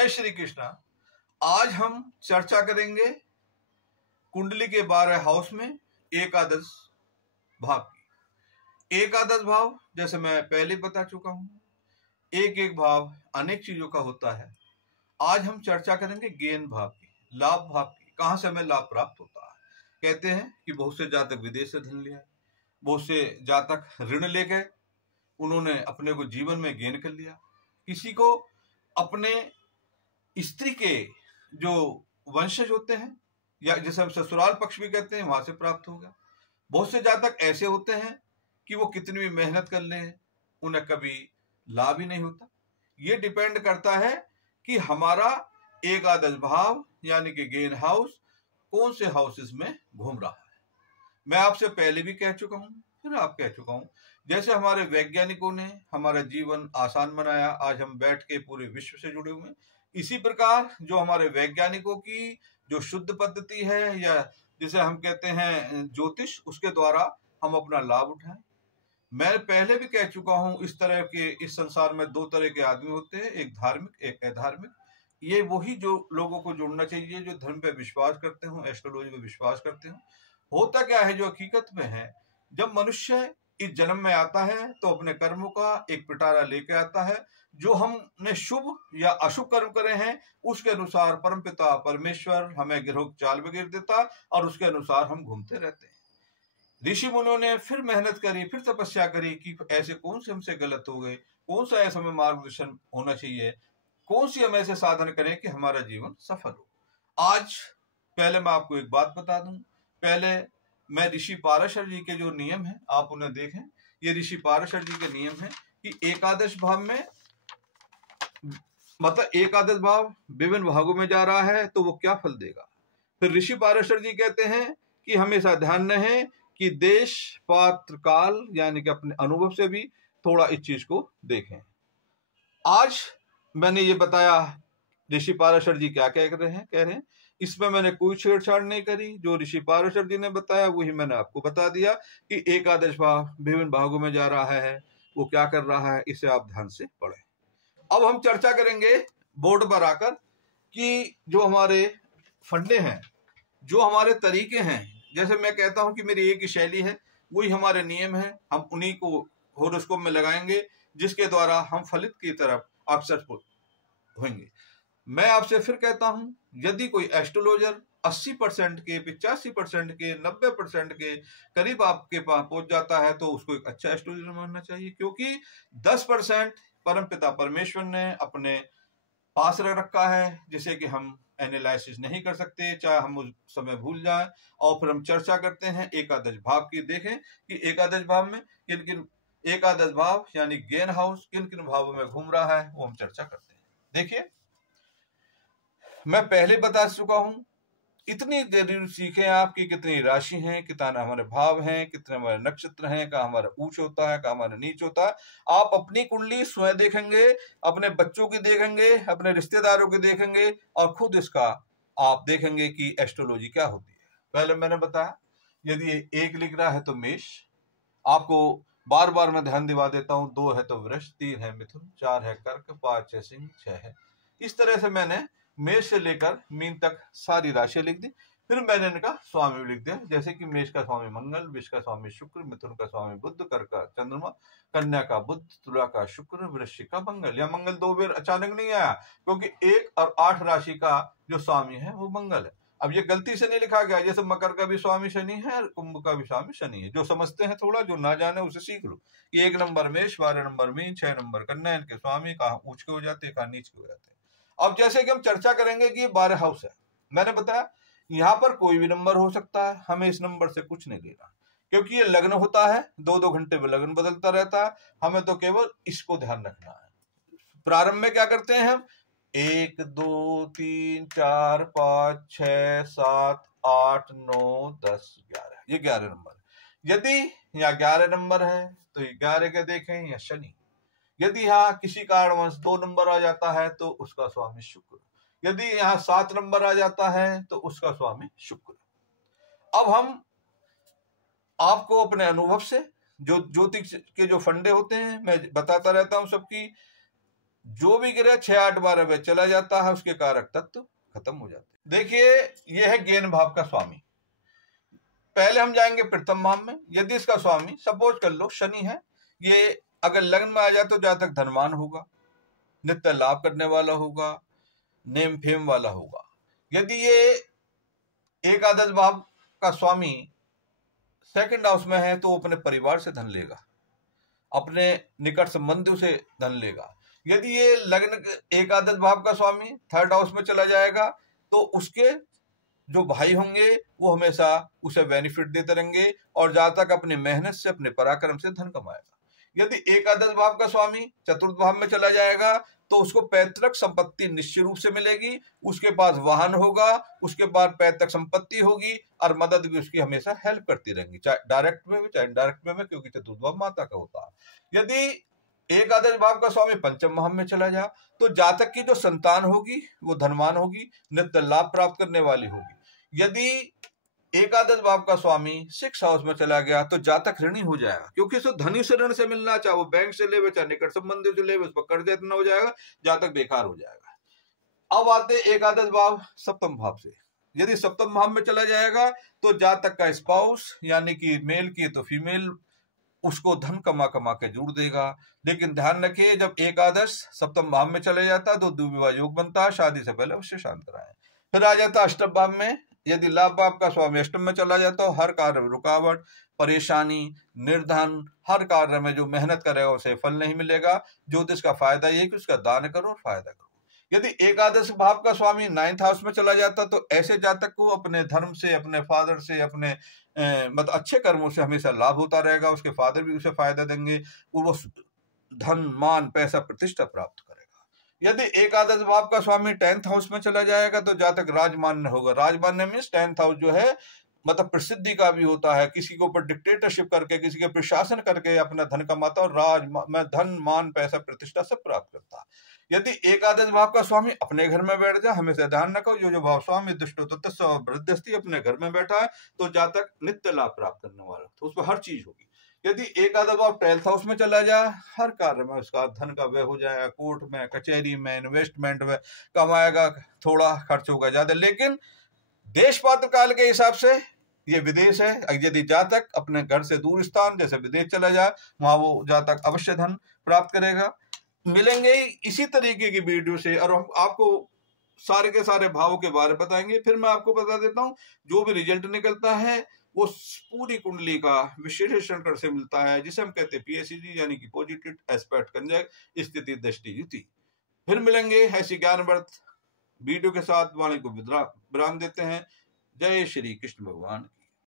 जय श्री कृष्णा। आज हम चर्चा करेंगे कुंडली के 12 हाउस में एकादश भाव की। एकादश भाव जैसे मैं पहले बता चुका हूं, एक एक भाव अनेक चीजों का होता है। आज हम चर्चा करेंगे गेन भाव की, लाभ भाव की। कहां से हमें लाभ प्राप्त होता है। कहते हैं कि बहुत से जातक विदेश से धन लिया, बहुत से जातक ऋण ले गए, उन्होंने अपने को जीवन में गेन कर लिया। किसी को अपने स्त्री के जो वंशज होते हैं या जिसे हम ससुराल पक्ष भी कहते हैं, वहां से प्राप्त होगा। बहुत से जातक ऐसे होते हैं कि वो कितनी भी मेहनत कर ले उन्हें कभी लाभ ही नहीं होता। ये डिपेंड करता है कि हमारा एकादश भाव यानी कि गेन हाउस कौन से हाउसेस में घूम रहा है। मैं आपसे पहले भी कह चुका हूं, फिर आप कह चुका हूं, जैसे हमारे वैज्ञानिकों ने हमारा जीवन आसान बनाया, आज हम बैठ के पूरे विश्व से जुड़े हुए हैं, इसी प्रकार जो हमारे वैज्ञानिकों की जो शुद्ध पद्धति है या जिसे हम कहते हैं ज्योतिष, उसके द्वारा हम अपना लाभ उठाएं। मैं पहले भी कह चुका हूं, इस तरह के इस संसार में दो तरह के आदमी होते हैं, एक धार्मिक एक अधार्मिक। ये वही जो लोगों को जुड़ना चाहिए जो धर्म पे विश्वास करते हो, एस्ट्रोलॉजी पे विश्वास करते हो। होता क्या है जो हकीकत में है, जब मनुष्य इस जन्म में आता है तो अपने कर्मों का एक पिटारा लेके आता है। जो हमने शुभ या अशुभ कर्म करे हैं उसके अनुसार परमपिता परमेश्वर हमें गिरहोक चाल बगैर देता और उसके अनुसार हम घूमते रहते हैं। ऋषि मुनियों ने फिर मेहनत करी, फिर तपस्या करी कि ऐसे कौन से हमसे गलत हो गए, कौन सा ऐसा हमें मार्गदर्शन होना चाहिए, कौन सी हम ऐसे साधन करें कि हमारा जीवन सफल हो। आज पहले मैं आपको एक बात बता दूं, पहले मैं ऋषि पाराशर जी के जो नियम है आप उन्हें देखें। ये ऋषि पाराशर जी के नियम है कि एकादश भाव में, मतलब एकादश भाव विभिन्न भागों में जा रहा है तो वो क्या फल देगा। फिर ऋषि पाराशर जी कहते हैं कि हमेशा ध्यान रहे कि देश पात्र काल यानी कि अपने अनुभव से भी थोड़ा इस चीज को देखें। आज मैंने ये बताया ऋषि पाराशर जी क्या कह रहे हैं, इसमें मैंने कोई छेड़छाड़ नहीं करी। जो ऋषि पाराशर जी ने बताया वही मैंने आपको बता दिया कि एकादश भाव विभिन्न भागों में जा रहा है, वो क्या कर रहा है, इसे आप ध्यान से पढ़ें। अब हम चर्चा करेंगे बोर्ड पर आकर कि जो हमारे फंडे हैं, जो हमारे तरीके हैं, जैसे मैं कहता हूं कि मेरी एक ही शैली है, वही हमारे नियम है, हम उन्हीं को होरोस्कोप में लगाएंगे जिसके द्वारा हम फलित की तरफ अक्सर होंगे। मैं आपसे फिर कहता हूं, यदि कोई एस्ट्रोलॉजर 80% के 85% के 90% के करीब आपके पास पहुंच जाता है तो उसको एक अच्छा एस्ट्रोलॉजर मानना चाहिए, क्योंकि 10% परमपिता परमेश्वर ने अपने पास रख रखा है जिसे कि हम एनालिसिस नहीं कर सकते, चाहे हम उस समय भूल जाएं। और फिर हम चर्चा करते हैं एकादश भाव की। देखें कि एकादश भाव में किन किन, एकादश भाव यानी गेन हाउस किन किन भावों में घूम रहा है वो हम चर्चा करते हैं। देखिए, मैं पहले बता चुका हूं, इतनी जरूर सीखें आपकी कितनी राशि हैं, कितना हमारे भाव हैं, कितने हमारे नक्षत्र हैं, कहाँ हमारा ऊंच होता है, कहाँ हमारा नीच होता है। आप अपनी कुंडली स्वयं देखेंगे, अपने बच्चों की देखेंगे, अपने रिश्तेदारों की देखेंगे और खुद इसका आप देखेंगे कि एस्ट्रोलॉजी क्या होती है। पहले मैंने बताया, यदि एक लिख रहा है तो मेष, आपको बार बार मैं ध्यान दिवा देता हूं, 2 है तो वृष, 3 है मिथुन, 4 है कर्क, 5 है सिंह, 6 है। इस तरह से मैंने मेष से लेकर मीन तक सारी राशि लिख दी। फिर मैंने इनका स्वामी लिख दिया, जैसे कि मेष का स्वामी मंगल, वृष का स्वामी शुक्र, मिथुन का स्वामी बुध, कर्क का चंद्रमा, कन्या का बुध, तुला का शुक्र, वृश्चिक का मंगल। या मंगल 2 बार अचानक नहीं आया, क्योंकि 1 और 8 राशि का जो स्वामी है वो मंगल है। अब ये गलती से नहीं लिखा गया, जैसे मकर का भी स्वामी शनि है और कुंभ का भी स्वामी शनि है। जो समझते हैं थोड़ा, जो ना जाने उसे सीख लो। 1 नंबर मेष, 12 नंबर मीन, 6 नंबर कन्या, इनके स्वामी कहाँ ऊंच के हो जाते हैं, कहाँ नीच के हो जाते हैं। अब जैसे कि हम चर्चा करेंगे कि 12 हाउस है, मैंने बताया यहां पर कोई भी नंबर हो सकता है, हमें इस नंबर से कुछ नहीं लेना, क्योंकि ये लग्न होता है, 2-2 घंटे में लग्न बदलता रहता है। हमें तो केवल इसको ध्यान रखना है। प्रारंभ में क्या करते हैं हम, 1 2 3 4 5 6 7 8 9 10 11, ये 11 नंबर। यदि यहाँ 11 नंबर है तो 11 के देखें या शनि। यदि यहाँ किसी कारणवश 2 नंबर आ जाता है तो उसका स्वामी शुक्र। यदि यहाँ 7 नंबर आ जाता है तो उसका स्वामी शुक्र। अब हम आपको अपने अनुभव से जो ज्योतिष के जो फंडे होते हैं मैं बताता रहता हूं सबकी, जो भी ग्रह 6-8-12 में चला जाता है उसके कारक तत्व खत्म हो जाते हैं। देखिए, यह है ज्ञान भाव का स्वामी। पहले हम जाएंगे प्रथम भाव में। यदि इसका स्वामी सपोज कर लो शनि है, ये अगर लग्न में आ जाए तो जातक धनवान होगा, नित्य लाभ करने वाला होगा, नेम फेम वाला होगा। यदि ये एकादश भाव का स्वामी सेकंड हाउस में है तो अपने परिवार से धन लेगा, अपने निकट संबंधियों से धन लेगा। यदि ये लग्न एकादश भाव का स्वामी थर्ड हाउस में चला जाएगा तो उसके जो भाई होंगे वो हमेशा उसे बेनिफिट देते रहेंगे और जातक अपनी मेहनत से अपने पराक्रम से धन कमाएगा। यदि एकादश भाव का स्वामी चतुर्थ भाव में चला जाएगा तो उसको पैतृक संपत्ति निश्चित रूप से मिलेगी, उसके पास वाहन होगा, उसके पास पैतृक संपत्ति होगी और मदद भी उसकी हमेशा हेल्प करती रहेंगी, चाहे डायरेक्ट में चाहे इनडायरेक्ट में, क्योंकि चतुर्थ भाव माता का होता है। यदि एकादश भाव का स्वामी पंचम भाव में चला जा तो जातक की जो संतान होगी वो धनवान होगी, नित्य लाभ प्राप्त करने वाली होगी। यदि एकादश भाव का स्वामी सिक्स हाउस में चला गया तो जातक ऋणी हो जाएगा, क्योंकि उसको धनी से ऋण से मिलना, चाहे वो बैंक से ले चाहे निकट संबंधी से ले, उस पर कर्ज इतना हो जाएगा, जातक बेकार हो जाएगा। अब आते एकादश भाव सप्तम भाव से। यदि सप्तम भाव में चला जाएगा तो जातक का स्पाउस यानी कि मेल की तो फीमेल उसको धन कमा कमा के जोड़ देगा। लेकिन ध्यान रखिए, जब एकादश सप्तम भाव में चले जाता है तो द्विविवाह योग बनता है, शादी से पहले अवश्य शांत कराएं। फिर आ जाता है अष्टम भाव में। यदि लाभ भाव का स्वामी अष्टम में चला जाता है, हर कार्य में रुकावट, परेशानी, निर्धन, हर कार्य में जो मेहनत करेगा उसे फल नहीं मिलेगा। ज्योतिष का फायदा ये कि उसका दान करो और फायदा करो। यदि एकादश भाव का स्वामी नाइन्थ हाउस में चला जाता तो ऐसे जातक को अपने धर्म से, अपने फादर से, अपने मतलब अच्छे कर्मों से हमेशा लाभ होता रहेगा, उसके फादर भी उसे फायदा देंगे, वो धन, मान, पैसा, प्रतिष्ठा प्राप्त करेगा। यदि एकादश भाव का स्वामी 10th हाउस में चला जाएगा तो जातक राजमान्य होगा। राजमान्य मीन्स 10th हाउस जो है मतलब प्रसिद्धि का भी होता है, किसी के ऊपर डिक्टेटरशिप करके, किसी के प्रशासन करके अपना धन कमाता और धन, मान, पैसा, प्रतिष्ठा सब प्राप्त करता है। यदि एकादश भाव का स्वामी अपने घर में बैठ जाए, हमेशा ध्यान रखो, जो भाव स्वामी दुष्टो तत्स्व वृद्धस्ति अपने घर में बैठा है तो जातक नित्य लाभ प्राप्त करने वाला, तो उसमें हर चीज होगी। यदि एकादश भाव 12th हाउस में चला जाए, हर कार्य में उसका धन का व्यय हो जाएगा, कोर्ट में, कचहरी में, इन्वेस्टमेंट में कमाएगा, थोड़ा खर्च होगा ज्यादा। लेकिन देश पात्र काल के हिसाब से ये विदेश है। यदि जातक अपने घर से दूर स्थान जैसे विदेश चला जाए, वहां वो जातक अवश्य धन प्राप्त करेगा। मिलेंगे इसी तरीके की वीडियो से और हम आपको सारे के सारे भावों के बारे में बताएंगे। फिर मैं आपको बता देता हूँ, जो भी रिजल्ट निकलता है वो पूरी कुंडली का विश्लेषण कर से मिलता है, जिसे हम कहते हैं PSEG यानी कि पॉजिटिव एस्पेक्ट कंजक्ट स्थिति दृष्टि युति। फिर मिलेंगे ऐसी ज्ञानवर्धक वीडियो के साथ। वाणी को विराम देते हैं। जय श्री कृष्ण भगवान।